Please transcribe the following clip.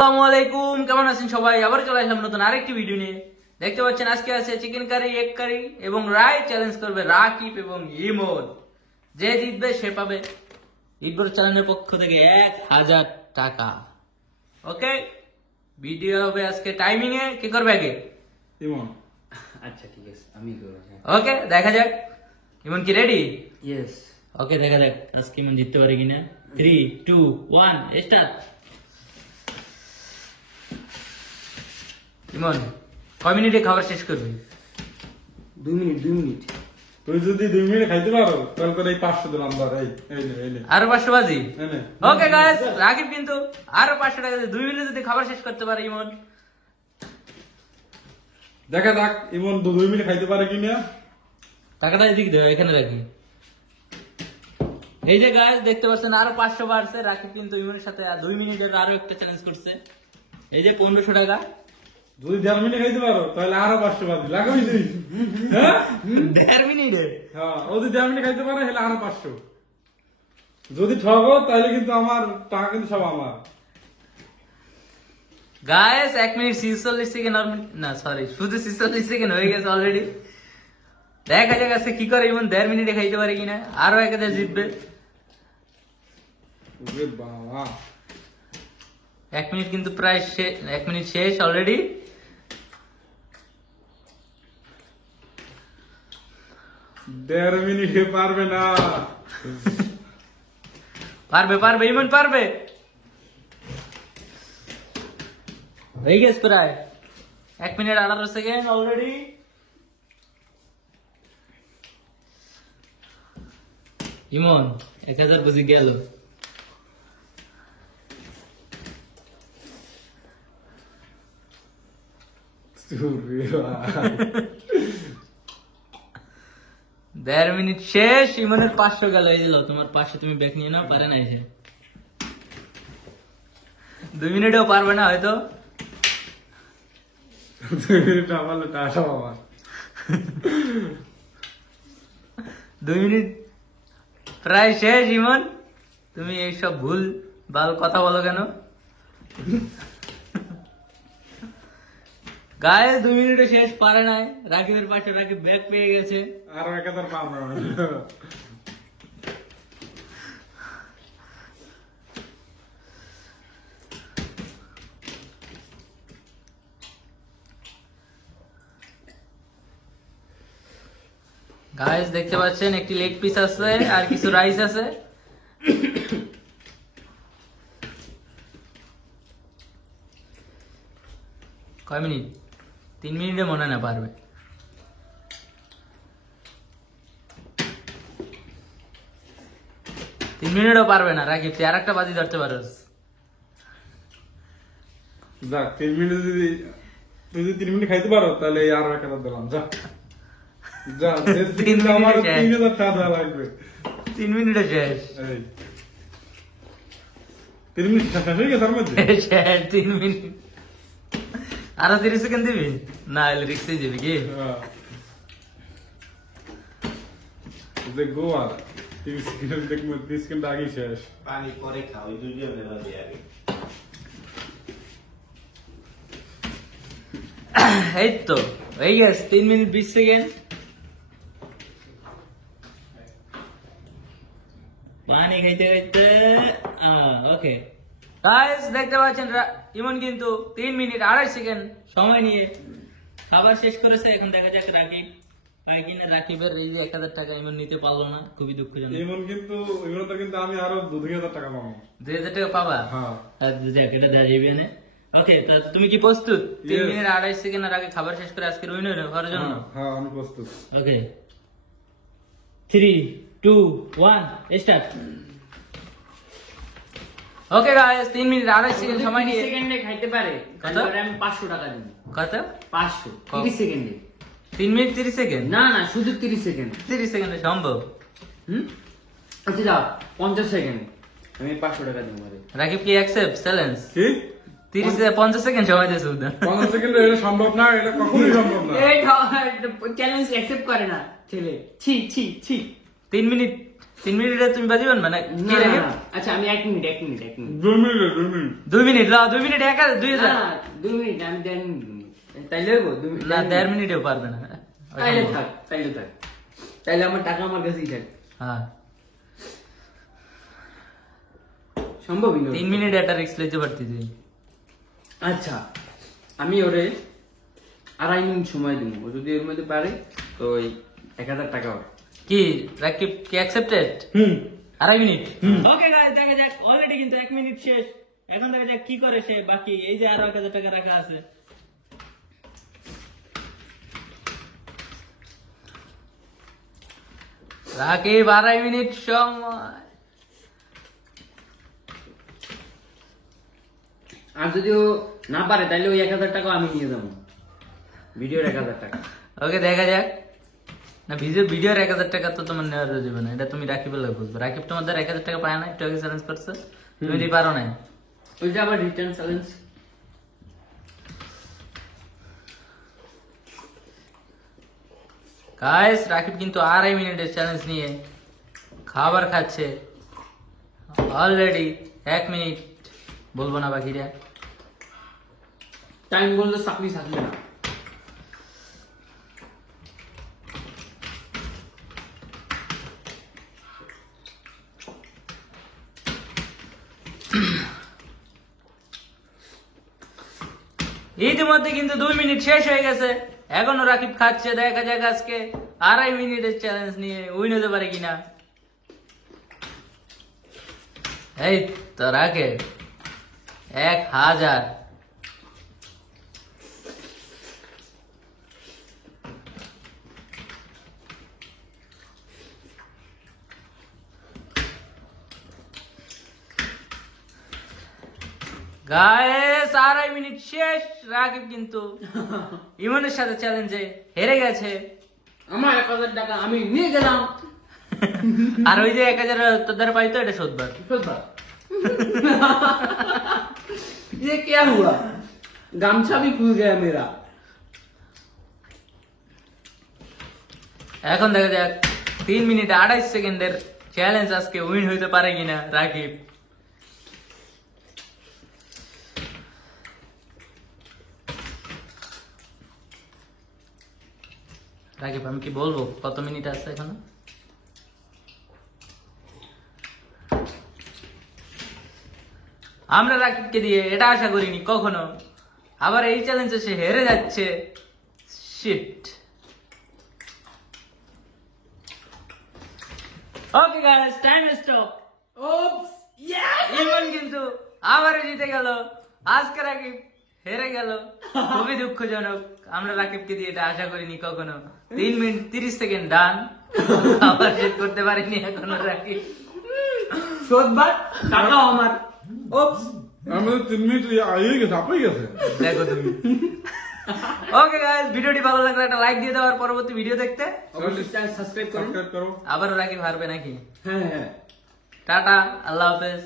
আসসালামু আলাইকুম, কেমন আছেন সবাই? আবার চলে আসলাম নতুন আরেকটি ভিডিও নিয়ে। দেখতে পাচ্ছেন আজকে আছে চিকেন কারি, এগ কারি এবং রায় চ্যালেঞ্জ করবে রাকিব এবং ইমন। যে জিতবে সে পাবে ঈদবর চ্যানেলের পক্ষ থেকে 1000 টাকা। ওকে, ভিডিও হবে আজকে টাইমিং এ। কি করবে আগে? ইমন। আচ্ছা ঠিক আছে, আমি করব। ওকে, দেখা যাক। ইমন কি রেডি? ইয়েস। ওকে, দেখা যাক আজকে ইমন জিততে পারে কিনা। 3 2 1 স্টার্ট। ইমন, কয় মিনিটে খাবার শেষ করবি? 2 মিনিট 2 মিনিট। তুই যদি 2 মিনিট খাইতে পারো তাহলে তোর এই 500 দিলাম। ধর এই নে। আরো 500 বাজি। এই নে। ওকে গাইস, রাকিব কিন্তু আরো 500 টাকা দিয়ে 2 মিনিটে যদি খাবার শেষ করতে পারে ইমন। দেখা যাক ইমন 2 মিনিট খাইতে পারে কিনা। টাকাটা এদিকে দেও, এখানে রাখি। এই যে গাইস দেখতে পাচ্ছেন আরো 500 বাড়ছে। রাকিব কিন্তু ইমনের সাথে 2 মিনিটের আরো একটা চ্যালেঞ্জ করছে। এই যে 1500 টাকা। যদি 1.5 মিনিট খাইতে পারো তাহলে আরো 500 বাদ লাগাবি তুই। হ্যাঁ 1.5 মিনিটে। হ্যাঁ, ও যদি 1.5 মিনিট খাইতে পারে তাহলে আরো 500। যদি ঠগো তাহলে কিন্তু আমার টাকা কিন্তু সব আমার। গাইস 1 মিনিট 46 সেকেন্ড না সরি, শুধু 46 সেকেন্ড হয়ে গেছে অলরেডি। দেখা যাক আজকে কি করে ইমন 1.5 মিনিটে খাইতে পারে কিনা। আরো 1000 জিতবে। ওরে বাবা, 1 মিনিট কিন্তু প্রায় 1 মিনিট শেষ অলরেডি। দেড় মিনিটে পারবে না। পারবে পারবে ইমন পারবে। হয়ে গেছে প্রায় 1 মিনিট 18 সেকেন্ড অলরেডি। ইমন 1000 বুঝি গেল। দেড় মিনিট শেষ, ইমনের 500 গেল। এই দিল তোমার 500, তুমি ব্যাক নিয়ে নাও। পারে না এসে 2 মিনিটেও পারবে না হয়তো। 2 মিনিট আমার টাকা সব আমার। 2 মিনিট প্রায় শেষ। ইমন তুমি এইসব ভুল ভাল কথা বলো কেন? গায়ে 2 মিনিটে শেষ, পারে নাই। রাকিবের পাশে রাকিব ব্যাগ পেয়ে গেছে। আরো 1000 পাবো। গাইস দেখতে পাচ্ছেন একটি লেগ পিস আছে আর কিছু রাইস আছে। কয় মিনিট? 3 মিনিটে মনে না পারবে। 3 মিনিটও পারবে না রাকিব, তুই আর একটা বাজি ধরতে পারোস। যাক 3 মিনিট যদি তুই যদি 3 মিনিট খাইতে পারো তাহলে আরো 1000 দিলাম। যা যা, 3 মিনিট আমার শেষ। 3000 টাকা লাগবে। 3 মিনিটে শেষ। এই 3 মিনিট শেষ হয়ে গেছে তার মধ্যে। শেষ 3 মিনিট। আরো 30 সেকেন্ড দিবি না? এলে রিক্সে যাবি কি? দেখবো আর 30 সেকেন্ড দেখবো, 30 সেকেন্ড আগে শেষ। পানি পরে খাও, ওই দুইটা বেলা দিয়ে আগে। এই তো হয়ে গেছে 3 মিনিট 20 সেকেন্ড। পানি খাইতে খাইতে ওকে গাইস দেখতে পাচ্ছেন ইমন কিন্তু 3 মিনিট 28 সেকেন্ড সময় নিয়ে খাবার শেষ করেছে। এখন দেখা যাক রাকিব পায় কিনা। রাকিবের এই যে 1000 টাকা ইমন নিতে পারলো না, খুবই দুঃখজনক। এমন কিন্তু এগুলোতে কিন্তু আমি আরো 2000 টাকা পাবো। 2000 টাকা পাবা? হ্যাঁ। দেখ এটা দেওয়া যাবে না। ওকে, তুমি কি প্রস্তুত? 3 Yes. মিনিট 28 সেকেন্ড আর আগে খাবার শেষ করে আজকে উইনার হওয়ার জন্য? হ্যাঁ আমি প্রস্তুত। ওকে 3 2 1 start. Okay guys 3 minute 28 second সময় নিয়ে সেকেন্ডে খাইতে পারে কত? তাহলে আমি 500 টাকা দিব। কত? 500 কম। 30 সেকেন্ডে। 3 মিনিট 30 সেকেন্ড? না না, শুধু 30 সেকেন্ড। 30 সেকেন্ডে সম্ভব? আচ্ছা যাও 50 সেকেন্ড, আমি 500 টাকা দিব। রাকিব কি অ্যাকসেপ্ট চ্যালেঞ্জ? কি 30 50 সেকেন্ড সময় দিয়েছে উদা। 50 সেকেন্ড এটা সম্ভব না, এটা কখনোই সম্ভব না। এই চ্যালেঞ্জ অ্যাকসেপ্ট করে না ছেলে। ছি ছি ছি। 3 মিনিট 3 মিনিটে তুমি বাজিবেন মানে কি না, রাকিব? না, আচ্ছা আমি 1 মিনিট 2 মিনিট 2 মিনিট 2 মিনিট লাও, 2 মিনিট একা 2000 না 2 মিনিট আমি 1.5 মিনিট তাইলে হইবো 2 মিনিট না 1.5 মিনিটেও পারবে না। তাইলে থাক তাইলে আমার টাকা আমার কাছেই থাক হ্যাঁ সম্ভবই না 3 মিনিট একটা রিস্ক লইতে পারতি তুই। আচ্ছা আমি ওরে 2.5 মিনিট সময় দিব ও যদি এর মধ্যে পারে তো ওই 1000 টাকা হবে কি রাকিব কি অ্যাকসেপ্টেড? হুম 2.5 মিনিট। ওকে গাইস দেখা যাক, অলরেডি কিন্তু 1 মিনিট শেষ। এখন দেখা যাক কি করে সে, বাকি এই যে আরো 1000 টাকা রাখা আছে। রাকিব 2.5 মিনিট সময়। আর যদি ও না পারে তাহলে ওই 1000 টাকা আমি নিয়ে যাবো ভিডিওর 1000 টাকা ওকে দেখা যাক। না ভিডিওর 1000 টাকা তো তোমার নেওয়া যাবে না, এটা তুমি রাকিবের লাগে বুঝবে। রাকিব তোমাদের 1000 টাকা পায় না, একটু আগে চ্যালেঞ্জ করছে, তুমি দিতে পারো না। ওইটা আবার রিটার্ন চ্যালেঞ্জ গাইস রাকিব কিন্তু 2.5 মিনিটের চ্যালেঞ্জ নিয়ে খাবার খাচ্ছে অলরেডি। 1 মিনিট বলবো না বাকিটা। টাইম বললে চাকরি থাকবে না ইতিমধ্যে কিন্তু 2 মিনিট শেষ হয়ে গেছে, এখনো রাকিব খাচ্ছে। দেখা যাক আজকে 2.5 মিনিটের চ্যালেঞ্জ নিয়ে উইন হতে পারে কিনা। এই তো রাকিব 1000। গাইস 2.5 মিনিট শেষ, রাকিব কিন্তু ইমনের সাথে চ্যালেঞ্জে হেরে গেছে। আমার 1000 টাকা আমি নিয়ে গেলাম আর ওই যে 1000 তোদের পাইতো এটা শোধবার। ये क्या हुआ गामछा भी खुल गया मेरा এখন দেখা যাক 3 মিনিট 28 সেকেন্ডের চ্যালেঞ্জ আজকে উইন হইতে পারে কিনা রাকিব। রাকিব আমি কি বলবো কত মিনিট আছে এখনো? আমরা রাকিবকে দিয়ে এটা আশা করিনি কখনো, আবার এই চ্যালেঞ্জে সে হেরে যাচ্ছে। Shit. Okay guys time stop. oops yes Emon কিন্তু আবারও জিতে গেল, আজকে রাকিব হেরে গেল। খুবই দুঃখজনক, আমরা রাকিবকে দিয়ে এটা আশা করিনি কখনো। 3 মিনিট 30 সেকেন্ড ডান, আবার শেষ করতে পারিনি এখনো রাকিব। শোধবার টাকা আমার oops আমাদের 3 মিনিট আইয়ে গেছে আপই গেছে দেখো তুমি। ওকে গাইস ভিডিওটি ভালো লাগলে একটা লাইক দিয়ে দাও আর পরবর্তী ভিডিও দেখতে অবশ্যই চ্যানেল সাবস্ক্রাইব করুন সাবস্ক্রাইব করো। আবারও রাকিব হারবে নাকি? হ্যাঁ হ্যাঁ টাটা, আল্লাহ হাফেজ।